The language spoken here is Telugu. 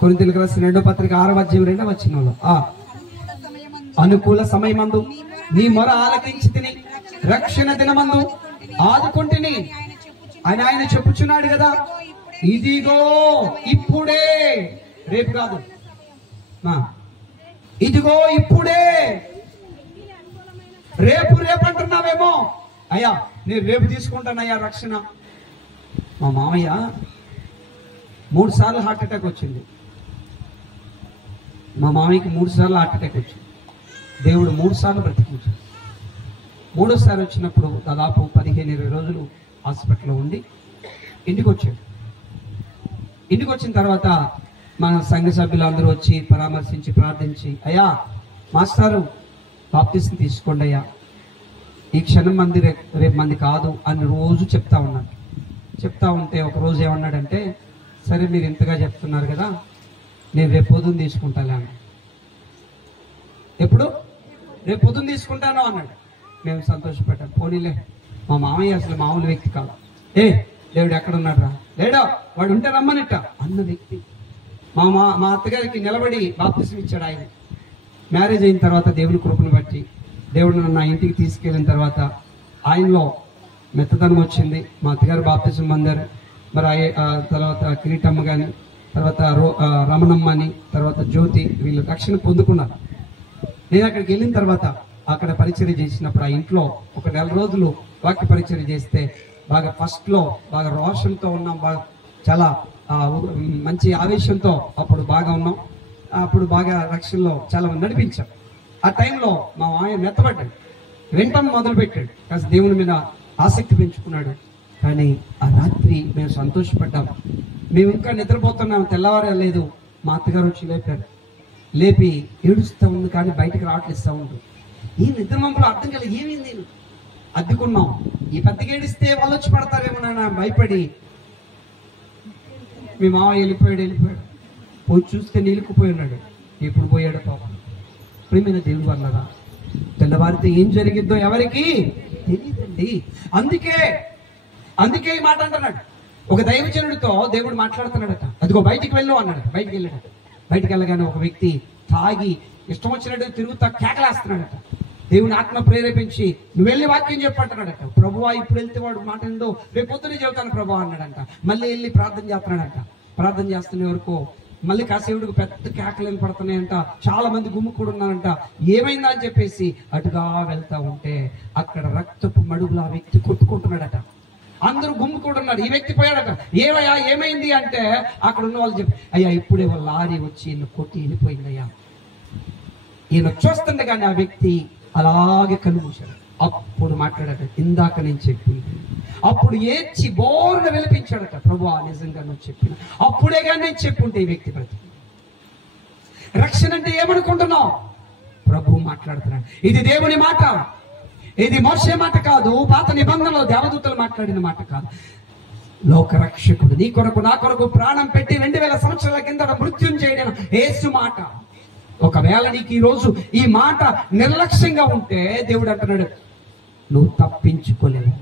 కొరింథీయులకు రాసిన 2వ పత్రిక 6వ అధ్యాయం 2వ వచనంలో అనుకూల సమయమందు నీ మొర ఆలకించి తిని రక్షణ దినమందు ఆదుకుంటుని అని ఆయన చెప్పుచున్నాడు కదా. ఇదిగో ఇప్పుడే, రేపు కాదు, ఇదిగో ఇప్పుడే. రేపు రేపు అంటున్నావేమో, అయ్యా నేను రేపు తీసుకుంటానయ్యా రక్షణ. మా మామయ్య 3 సార్లు హార్ట్ అటాక్ వచ్చింది. మా మామయ్యకి 3 సార్లు హార్ట్ అటాక్ వచ్చింది. దేవుడు 3 సార్లు బ్రతికించాడు. 3వసారి వచ్చినప్పుడు దాదాపు 15-20 రోజులు హాస్పిటల్లో ఉండి ఇంటికి వచ్చాడు. ఇంటికి వచ్చిన తర్వాత మన సంఘ సభ్యులు అందరూ వచ్చి పరామర్శించి ప్రార్థించి, అయ్యా మాస్టారు బాప్తిస్మం తీసుకోండి అయ్యా, ఈ క్షణం మంది రేపు మంది కాదు అని రోజు చెప్తా ఉన్నాడు. చెప్తా ఉంటే ఒకరోజు ఏమన్నాడంటే, సరే మీరు ఇంతగా చెప్తున్నారు కదా, నేను రేపు పొద్దున్న తీసుకుంటాలే అన్నాడు. ఎప్పుడు? రేపు పొద్దున్న తీసుకుంటాను అన్నాడు. మేము సంతోషపడ్డాం. పోనీలే, మా మామయ్య అసలు మామూలు వ్యక్తి కాదు. దేవుడు ఎక్కడున్నాడు రా, లేడా వాడు ఉంటే రమ్మనిట్ట అన్న వ్యక్తి. మా అత్తగారికి నిలబడి బాప్తిస్మం ఇచ్చాడు ఆయన. మ్యారేజ్ అయిన తర్వాత దేవుని కృపను బట్టి దేవుడు నన్ను నా ఇంటికి తీసుకెళ్ళిన తర్వాత ఆయనలో మెత్తదనం వచ్చింది. మా అత్తగారు బాప్తిస్మం పొందారు. మరి తర్వాత కిరీటమ్మ కానీ, తర్వాత రమణమ్మ అని, తర్వాత జ్యోతి, వీళ్ళు రక్షణ పొందుకున్నారు. నేను అక్కడికి వెళ్ళిన తర్వాత అక్కడ పరిచర్య చేసినప్పుడు ఆ ఇంట్లో ఒక 1 రోజులు వాక్య పరిచర్య చేస్తే బాగా ఫస్ట్లో బాగా రోషంతో ఉన్నాం, బాగా చాలా మంచి ఆవేశంతో అప్పుడు బాగా ఉన్నాం. అప్పుడు బాగా రక్షణలో చాలా నడిపించాం. ఆ టైంలో మా మామయ్య మెత్తబడ్డాడు, వెంటనే మొదలు పెట్టాడు, కాస్త దేవుని మీద ఆసక్తి పెంచుకున్నాడు. కానీ ఆ రాత్రి మేము సంతోషపడ్డాం. మేము ఇంకా నిద్రపోతున్నాం, తెల్లవారలేదు. మా అత్తగారు వచ్చి లేపారు. లేపి ఏడుస్తూ ఉంది, కానీ బయటకు రావట్లేస్తూ ఉంది. ఈ నిద్ర మంపులో అర్థం కలిగి ఏమైంది, అద్దుకున్నాం, ఈ పెద్దగా ఏడిస్తే వాళ్ళు వచ్చి పడతారేమో నాన్న భయపడి. మీ మామ వెళ్ళిపోయాడు. పోయి చూస్తే నీళ్ళకుపోయి ఉన్నాడు. ఎప్పుడు పోయాడు పాపం. ప్రియమైన దేవుడు వల్లరా, తెల్లవారితే ఏం జరిగిద్దో ఎవరికి తెలియదండి. అందుకే ఈ మాట అంటున్నాడు. ఒక దైవజనుడితో దేవుడు మాట్లాడుతున్నాడట. అదిగో బయటికి వెళ్ళు అన్నాడు. బయటికి వెళ్ళాడట. బయటికి వెళ్ళగానే ఒక వ్యక్తి తాగి ఇష్టం వచ్చినట్టు తిరుగుతా కేకలేస్తున్నాడట. దేవుని ఆత్మ ప్రేరేపించి నువ్వు వెళ్ళి వాక్యం చెప్పంటున్నాడట. ప్రభువా ఇప్పుడు వెళ్తే వాడు మాట ఏందో రేపు పొద్దునే చెబుతాను ప్రభు అన్నాడంట. మళ్ళీ వెళ్ళి ప్రార్థన చేస్తున్నాడంట. ప్రార్థన చేస్తున్న వరకు మళ్ళీ కాసేవుడికి పెద్ద కేకలు వినపడుతున్నాయంట. చాలా మంది గుమ్ము కూడా ఉన్నారంట. ఏమైందా అని చెప్పేసి అటుగా వెళ్తా ఉంటే అక్కడ రక్తపు మడుగులు ఆ వ్యక్తి కొట్టుకుంటున్నాడట. అందరూ గుమ్ము కూడా ఉన్నారు. ఈ వ్యక్తి పోయాడట. ఏమయ్యా ఏమైంది అంటే అక్కడ ఉన్న వాళ్ళు చెప్పి, అయ్యా ఇప్పుడే వాళ్ళ లారీ వచ్చి ఈయన కొట్టి వెళ్ళిపోయిందయ్యా. ఈయన చూస్తుండే కానీ ఆ వ్యక్తి అలాగే కళ్ళు మూశాడు. అప్పుడు మాట్లాడట, ఇందాక నేను చెప్పింది. అప్పుడు ఏడ్చి బోర్న విలిపించాడట. ప్రభువా నిజంగా నువ్వు చెప్పిన అప్పుడే కానీ నేను చెప్పుంటే ఈ వ్యక్తి బ్రతికి. రక్షణ అంటే ఏమనుకుంటున్నావు? ప్రభువు మాట్లాడుతున్నాడు. ఇది దేవుని మాట, ఇది మోషే మాట కాదు, పాత నిబంధనలో దేవదూతలు మాట్లాడిన మాట కాదు. లోక రక్షకుడు నీ కొరకు నా కొరకు ప్రాణం పెట్టి 2000 సంవత్సరాల కింద మృత్యుంజయుడైన యేసు మాట. ఒకవేళ నీకు ఈ రోజు ఈ మాట నిర్లక్ష్యంగా ఉంటే దేవుడు అంటున్నాడు, నువ్వు తప్పించుకోలేవు.